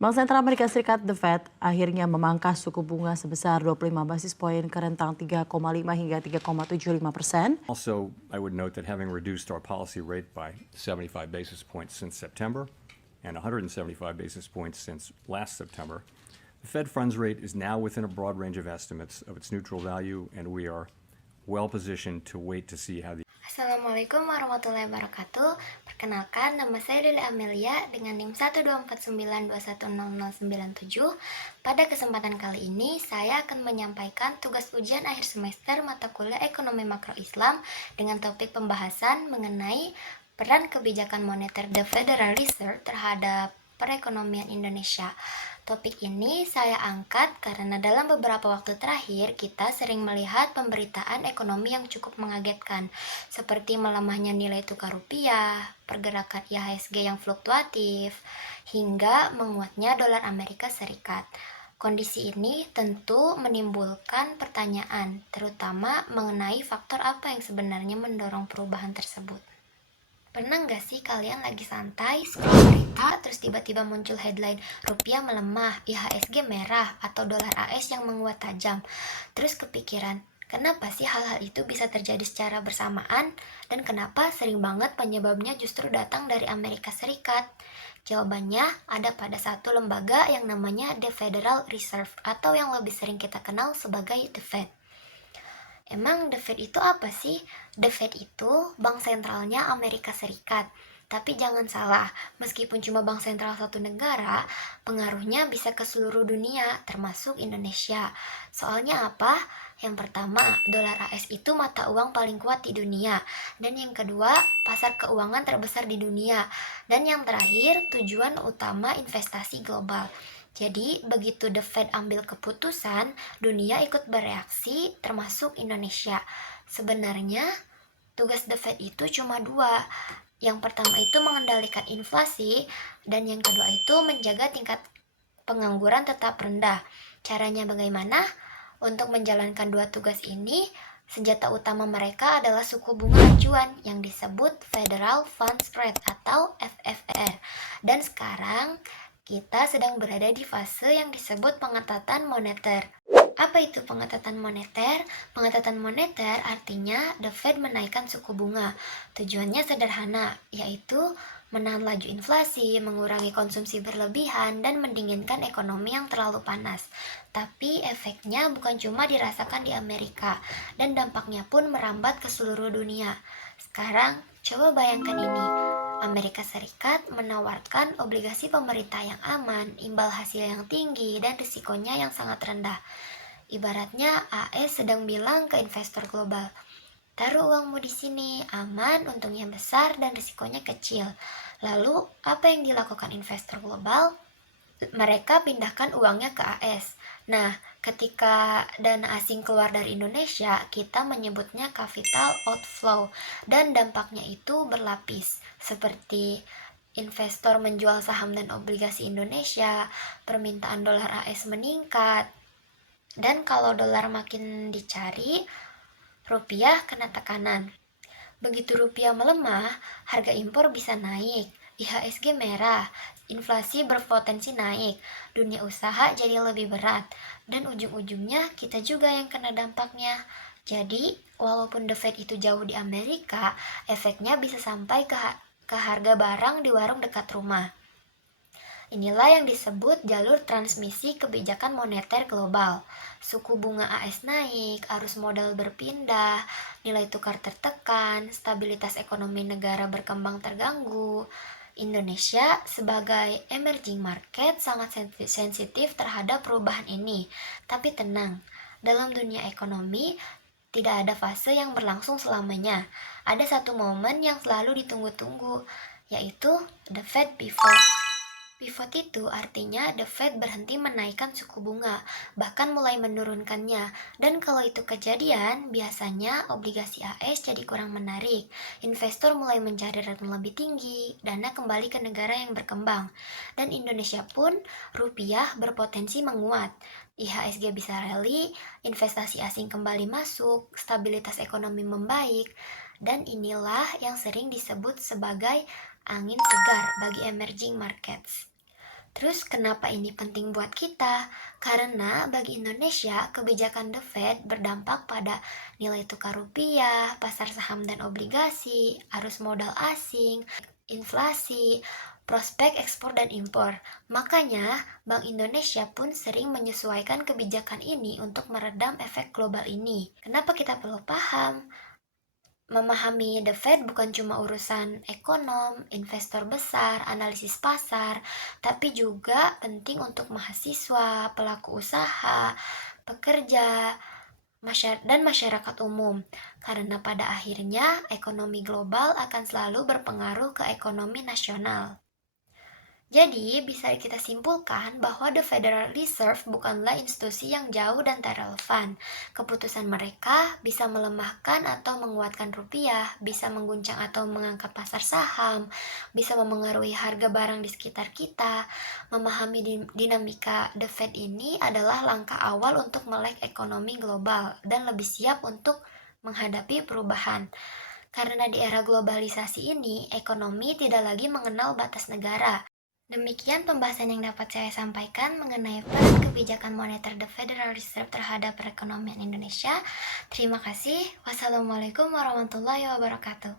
Bank Sentral Amerika Serikat The Fed akhirnya memangkas suku bunga sebesar 25 basis poin ke rentang 3,5 hingga 3,75%. Also, I would note that having reduced our policy rate by 75 basis points since September and 175 basis points since last September, the Fed funds rate is now within a broad range of estimates of its neutral value, and we are well positioned to wait to see how the Assalamualaikum warahmatullahi wabarakatuh. Perkenalkan, nama saya Lili Amelia dengan NIM 12492100097. Pada kesempatan kali ini, saya akan menyampaikan tugas ujian akhir semester mata kuliah Ekonomi Makro Islam dengan topik pembahasan mengenai peran kebijakan moneter The Federal Reserve terhadap perekonomian Indonesia. Topik ini saya angkat karena dalam beberapa waktu terakhir kita sering melihat pemberitaan ekonomi yang cukup mengagetkan, seperti melemahnya nilai tukar rupiah, pergerakan IHSG yang fluktuatif, hingga menguatnya dolar Amerika Serikat. Kondisi ini tentu menimbulkan pertanyaan, terutama mengenai faktor apa yang sebenarnya mendorong perubahan tersebut. Pernah nggak sih kalian lagi santai scroll berita terus tiba-tiba muncul headline rupiah melemah, IHSG merah, atau dolar AS yang menguat tajam? Terus kepikiran, kenapa sih hal-hal itu bisa terjadi secara bersamaan? Dan kenapa sering banget penyebabnya justru datang dari Amerika Serikat? Jawabannya ada pada satu lembaga yang namanya The Federal Reserve atau yang lebih sering kita kenal sebagai The Fed. Emang The Fed itu apa sih? The Fed itu bank sentralnya Amerika Serikat. Tapi jangan salah, meskipun cuma bank sentral satu negara, pengaruhnya bisa ke seluruh dunia, termasuk Indonesia. Soalnya apa? Yang pertama, dolar AS itu mata uang paling kuat di dunia. Dan yang kedua, pasar keuangan terbesar di dunia. Dan yang terakhir, tujuan utama investasi global. Jadi, begitu The Fed ambil keputusan, dunia ikut bereaksi, termasuk Indonesia. Sebenarnya, tugas The Fed itu cuma dua. Yang pertama itu mengendalikan inflasi, dan yang kedua itu menjaga tingkat pengangguran tetap rendah. Caranya bagaimana? Untuk menjalankan dua tugas ini, senjata utama mereka adalah suku bunga acuan yang disebut Federal Funds Rate atau FFR. Dan sekarang kita sedang berada di fase yang disebut pengetatan moneter. Apa itu pengetatan moneter? Pengetatan moneter artinya The Fed menaikkan suku bunga. Tujuannya sederhana, yaitu menahan laju inflasi, mengurangi konsumsi berlebihan, dan mendinginkan ekonomi yang terlalu panas. Tapi efeknya bukan cuma dirasakan di Amerika, dan dampaknya pun merambat ke seluruh dunia. Sekarang, coba bayangkan ini. Amerika Serikat menawarkan obligasi pemerintah yang aman, imbal hasil yang tinggi, dan risikonya yang sangat rendah. Ibaratnya AS sedang bilang ke investor global, taruh uangmu di sini, aman, untungnya besar, dan risikonya kecil. Lalu, apa yang dilakukan investor global? Mereka pindahkan uangnya ke AS. Nah, ketika dana asing keluar dari Indonesia, kita menyebutnya capital outflow, dan dampaknya itu berlapis, seperti investor menjual saham dan obligasi Indonesia, permintaan dolar AS meningkat, dan kalau dolar makin dicari, rupiah kena tekanan. Begitu rupiah melemah, harga impor bisa naik, IHSG merah, inflasi berpotensi naik, dunia usaha jadi lebih berat, dan ujung-ujungnya kita juga yang kena dampaknya. Jadi, walaupun The Fed itu jauh di Amerika, efeknya bisa sampai ke harga barang di warung dekat rumah. Inilah yang disebut jalur transmisi kebijakan moneter global. Suku bunga AS naik, arus modal berpindah, nilai tukar tertekan, stabilitas ekonomi negara berkembang terganggu. Indonesia sebagai emerging market sangat sensitif terhadap perubahan ini. Tapi tenang, dalam dunia ekonomi tidak ada fase yang berlangsung selamanya. Ada satu momen yang selalu ditunggu-tunggu, yaitu the Fed pivot. Pivot itu artinya The Fed berhenti menaikkan suku bunga, bahkan mulai menurunkannya. Dan kalau itu kejadian, biasanya obligasi AS jadi kurang menarik. Investor mulai mencari return lebih tinggi, dana kembali ke negara yang berkembang. Dan Indonesia pun rupiah berpotensi menguat. IHSG bisa rally, investasi asing kembali masuk, stabilitas ekonomi membaik, dan inilah yang sering disebut sebagai angin segar bagi emerging markets. Terus kenapa ini penting buat kita? Karena bagi Indonesia, kebijakan The Fed berdampak pada nilai tukar rupiah, pasar saham dan obligasi, arus modal asing, inflasi, prospek ekspor dan impor. Makanya, Bank Indonesia pun sering menyesuaikan kebijakan ini untuk meredam efek global ini. Kenapa kita perlu paham? Memahami The Fed bukan cuma urusan ekonom, investor besar, analisis pasar, tapi juga penting untuk mahasiswa, pelaku usaha, pekerja, dan masyarakat umum. Karena pada akhirnya ekonomi global akan selalu berpengaruh ke ekonomi nasional. Jadi, bisa kita simpulkan bahwa The Federal Reserve bukanlah institusi yang jauh dan tak relevan. Keputusan mereka bisa melemahkan atau menguatkan rupiah, bisa mengguncang atau mengangkat pasar saham, bisa memengaruhi harga barang di sekitar kita. Memahami dinamika The Fed ini adalah langkah awal untuk melek ekonomi global dan lebih siap untuk menghadapi perubahan. Karena di era globalisasi ini, ekonomi tidak lagi mengenal batas negara. Demikian pembahasan yang dapat saya sampaikan mengenai peran kebijakan moneter The Federal Reserve terhadap perekonomian Indonesia. Terima kasih. Wassalamualaikum warahmatullahi wabarakatuh.